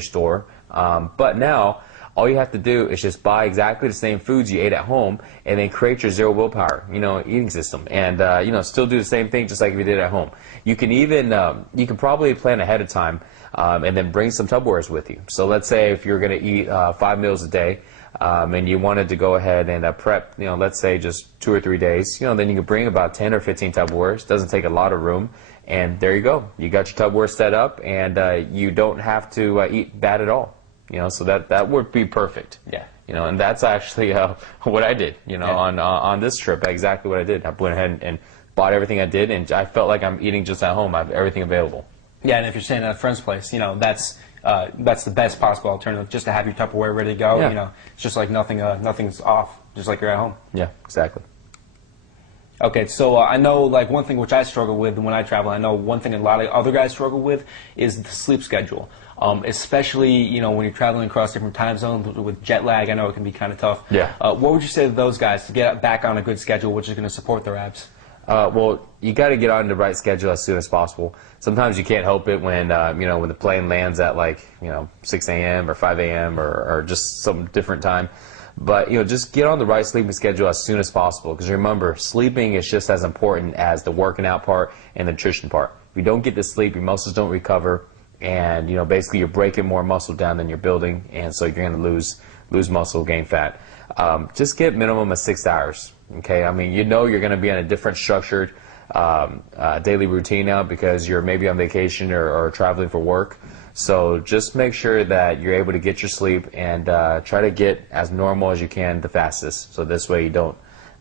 store. But now, all you have to do is just buy exactly the same foods you ate at home, and then create your zero willpower, eating system, and still do the same thing just like if you did at home. You can even you can probably plan ahead of time, and then bring some Tupperwares with you. So let's say if you're going to eat 5 meals a day, and you wanted to go ahead and prep, let's say just 2 or 3 days, then you can bring about 10 or 15 Tupperwares. Doesn't take a lot of room, and there you go. You got your Tupperware set up, and you don't have to eat bad at all. So that would be perfect. Yeah. And that's actually what I did. On this trip, exactly what I did. I went ahead and bought everything I did, and I felt like I'm eating just at home. I have everything available. Yeah, and if you're staying at a friend's place, that's the best possible alternative. Just to have your Tupperware ready to go. Yeah. It's just like nothing's off, just like you're at home. Yeah, exactly. Okay, so I know like one thing which I struggle with when I travel. I know one thing a lot of other guys struggle with is the sleep schedule. Especially when you're traveling across different time zones with jet lag. I know it can be kind of tough. Yeah. What would you say to those guys to get back on a good schedule, which is going to support their abs? Well, you got to get on the right schedule as soon as possible. Sometimes you can't help it when when the plane lands at 6 a.m. or 5 a.m. or just some different time. But just get on the right sleeping schedule as soon as possible, because remember, sleeping is just as important as the working out part and the nutrition part. If you don't get to sleep, your muscles don't recover, and basically you're breaking more muscle down than you're building, and so you're going to lose muscle, gain fat. Just get minimum of 6 hours. Okay, I mean, you're going to be on a different structured daily routine now because you're maybe on vacation or traveling for work. So just make sure that you're able to get your sleep and try to get as normal as you can the fastest. So this way you don't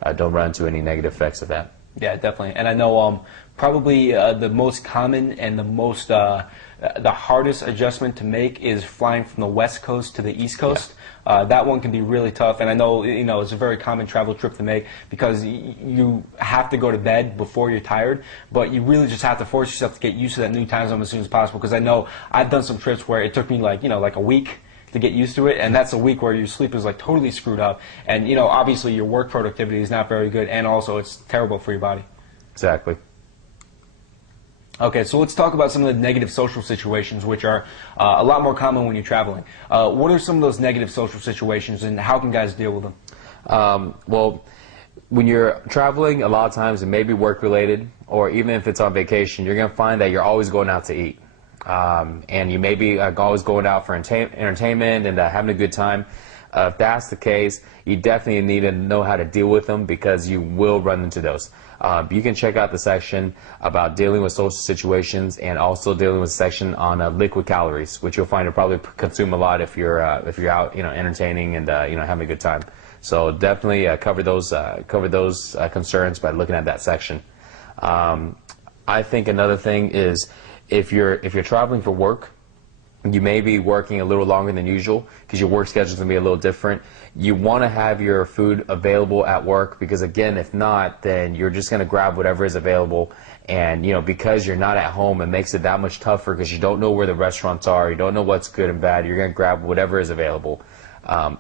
run into any negative effects of that. Yeah, definitely. And I know probably the most common and the hardest adjustment to make is flying from the West Coast to the East Coast. Yeah. That one can be really tough, and I know it's a very common travel trip to make because you have to go to bed before you're tired, but you really just have to force yourself to get used to that new time zone as soon as possible. Because I know I've done some trips where it took me like a week to get used to it, and that's a week where your sleep is totally screwed up, and obviously your work productivity is not very good, and also it's terrible for your body. Exactly. Okay, so let's talk about some of the negative social situations, which are a lot more common when you're traveling. What are some of those negative social situations, and how can guys deal with them? Well, when you're traveling, a lot of times it may be work-related, or even if it's on vacation, you're going to find that you're always going out to eat. And you may be always going out for entertainment and having a good time. If that's the case, you definitely need to know how to deal with them, because you will run into those. You can check out the section about dealing with social situations, and also dealing with the section on liquid calories, which you'll find to probably consume a lot if you're out entertaining and having a good time. So definitely cover those concerns by looking at that section. I think another thing is if you're traveling for work, you may be working a little longer than usual because your work schedule is going to be a little different. You want to have your food available at work, because again, if not, then you're just going to grab whatever is available, and because you're not at home, it makes it that much tougher because you don't know where the restaurants are, you don't know what's good and bad. You're going to grab whatever is available.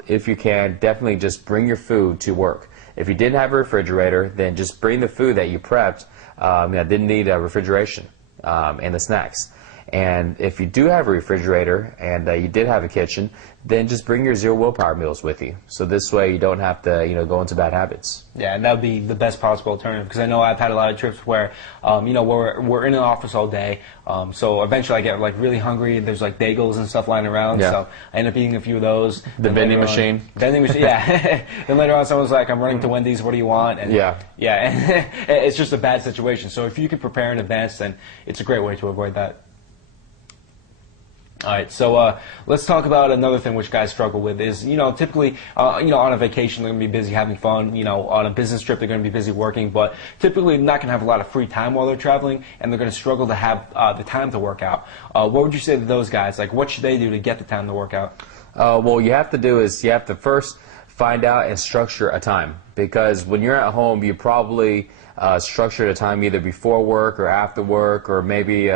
If you can, definitely just bring your food to work. If you didn't have a refrigerator, then just bring the food that you prepped. Didn't need a refrigeration and the snacks. And if you do have a refrigerator and you did have a kitchen, then just bring your zero willpower meals with you. So this way you don't have to go into bad habits. Yeah, and that would be the best possible alternative, because I know I've had a lot of trips where we're in an office all day, so eventually I get really hungry, and there's bagels and stuff lying around. Yeah. So I end up eating a few of those. The vending machine. Yeah. Then later on someone's like, I'm running to Wendy's, what do you want? And yeah, and it's just a bad situation. So if you can prepare in advance, then it's a great way to avoid that. All right, so let's talk about another thing which guys struggle with is, typically, on a vacation they're going to be busy having fun. On a business trip they're going to be busy working, but typically not going to have a lot of free time while they're traveling, and they're going to struggle to have the time to work out. What would you say to those guys? What should they do to get the time to work out? What you have to do is you have to first find out and structure a time, because when you're at home, you probably structured a time either before work or after work, or maybe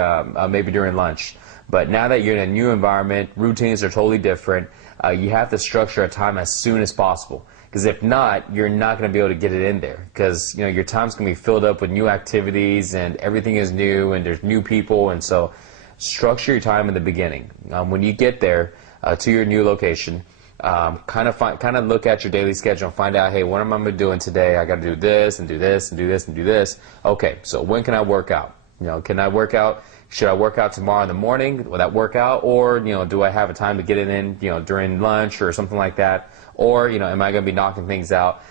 during lunch. But now that you're in a new environment, routines are totally different. You have to structure a time as soon as possible, because if not, you're not going to be able to get it in there, because your time's going to be filled up with new activities and everything is new and there's new people, and so structure your time in the beginning. When you get there to your new location, kind of look at your daily schedule and find out, hey, what am I doing today? I got to do this and do this and do this and do this. Okay, so when can I work out? Can I work out? Should I work out tomorrow in the morning? Will that work out? Or, do I have a time to get it in, during lunch or something like that? Or, am I going to be knocking things out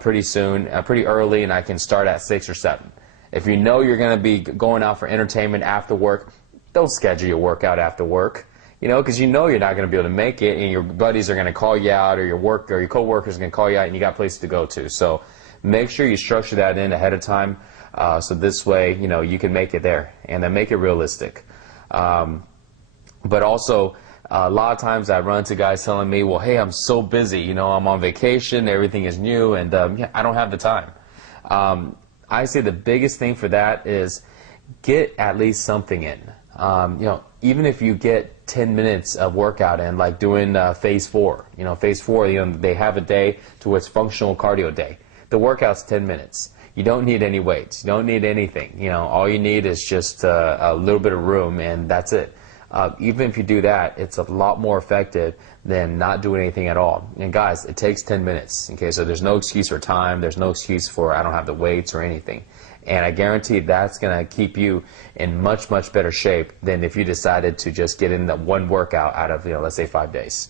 pretty soon, pretty early, and I can start at 6 or 7? If you know you're going to be going out for entertainment after work, don't schedule your workout after work. Because you're not going to be able to make it, and your buddies are going to call you out, or your coworkers are going to call you out, and you got places to go to. So make sure you structure that in ahead of time, so this way, you can make it there, and then make it realistic. But also, a lot of times I run into guys telling me, well, hey, I'm so busy, I'm on vacation, everything is new, and I don't have the time. I say the biggest thing for that is get at least something in. Even if you get 10 minutes of workout in, like doing phase 4. Phase 4, they have a day to where it's functional cardio day. The workout's 10 minutes. You don't need any weights. You don't need anything. All you need is just a little bit of room, and that's it. Even if you do that, it's a lot more effective than not doing anything at all. And guys, it takes 10 minutes. Okay, so there's no excuse for time. There's no excuse for I don't have the weights or anything. And I guarantee that's going to keep you in much, much better shape than if you decided to just get in that one workout out of, let's say 5 days.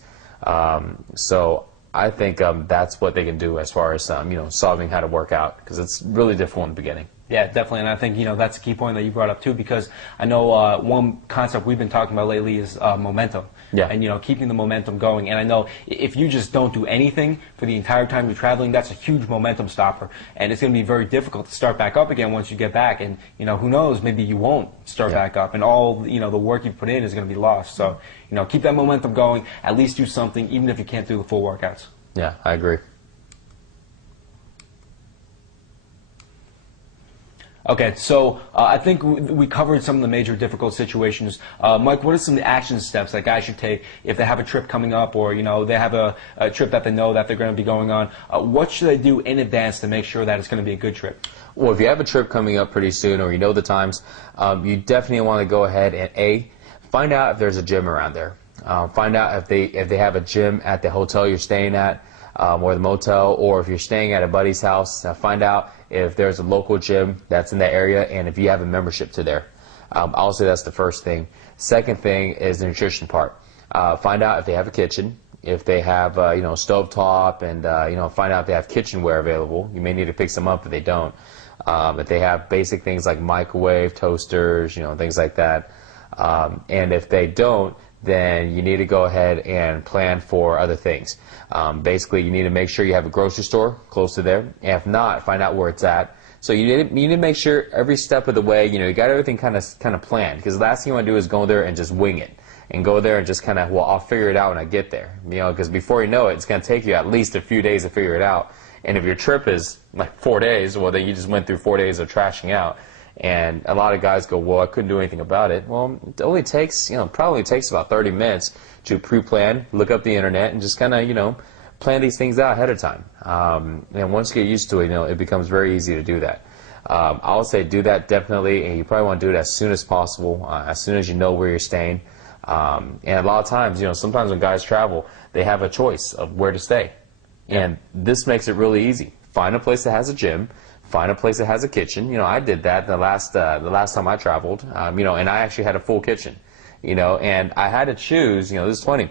So I think that's what they can do as far as, solving how to work out, because it's really difficult in the beginning. Yeah, definitely, and I think that's a key point that you brought up too, because I know one concept we've been talking about lately is momentum. Yeah. And keeping the momentum going. And I know if you just don't do anything for the entire time you're traveling, that's a huge momentum stopper, and it's going to be very difficult to start back up again once you get back. And who knows, maybe you won't start back up, and all the work you put in is going to be lost. So keep that momentum going. At least do something, even if you can't do the full workouts. Yeah, I agree. Okay, so I think we covered some of the major difficult situations. Mike, what are some of the action steps that guys should take if they have a trip coming up, or they have a trip that they know that they're going to be going on? What should they do in advance to make sure that it's going to be a good trip? Well, if you have a trip coming up pretty soon, or the times, you definitely want to go ahead and find out if there's a gym around there. Find out if they have a gym at the hotel you're staying at, or the motel, or if you're staying at a buddy's house. Find out if there's a local gym that's in that area, and if you have a membership to there. I'll say that's the first thing. Second thing is the nutrition part. Find out if they have a kitchen, if they have stovetop, and find out if they have kitchenware available. You may need to pick some up if they don't. If they have basic things like microwave, toasters, things like that. And if they don't, then you need to go ahead and plan for other things. Basically, you need to make sure you have a grocery store close to there. And if not, find out where it's at. So you need to make sure every step of the way, you got everything kind of planned. Because the last thing you want to do is go there and just wing it. And go there and just well, I'll figure it out when I get there. Because before you know it, it's going to take you at least a few days to figure it out. And if your trip is like 4 days, well, then you just went through 4 days of trashing out. And a lot of guys go, well, I couldn't do anything about it. Well, it only takes, probably takes about 30 minutes to pre-plan, look up the internet, and just kind of, plan these things out ahead of time. And once you get used to it, it becomes very easy to do that. I'll say do that definitely, and you probably want to do it as soon as possible, as soon as you know where you're staying. And a lot of times, sometimes when guys travel, they have a choice of where to stay. And this makes it really easy. Find a place that has a gym. Find a place that has a kitchen. I did that the last time I traveled. And I actually had a full kitchen. And I had to choose. This is funny.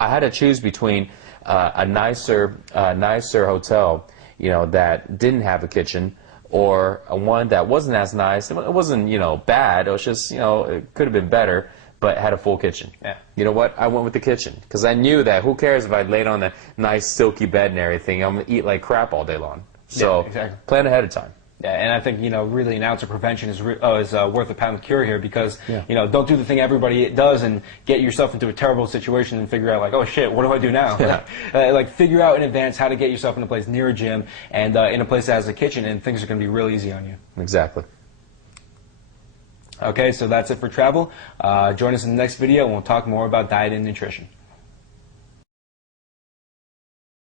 I had to choose between a nicer hotel, that didn't have a kitchen, or one that wasn't as nice. It wasn't, bad. It was just, it could have been better, but had a full kitchen. Yeah. You know what? I went with the kitchen because I knew that who cares if I laid on a nice silky bed and everything? I'm gonna eat like crap all day long. So yeah, exactly. Plan ahead of time. Yeah, and I think, really an ounce of prevention is worth a pound of cure here, because, don't do the thing everybody does and get yourself into a terrible situation and figure out, like, oh, shit, what do I do now? Yeah. Figure out in advance how to get yourself in a place near a gym and in a place that has a kitchen, and things are going to be real easy on you. Exactly. Okay, so that's it for travel. Join us in the next video, and we'll talk more about diet and nutrition.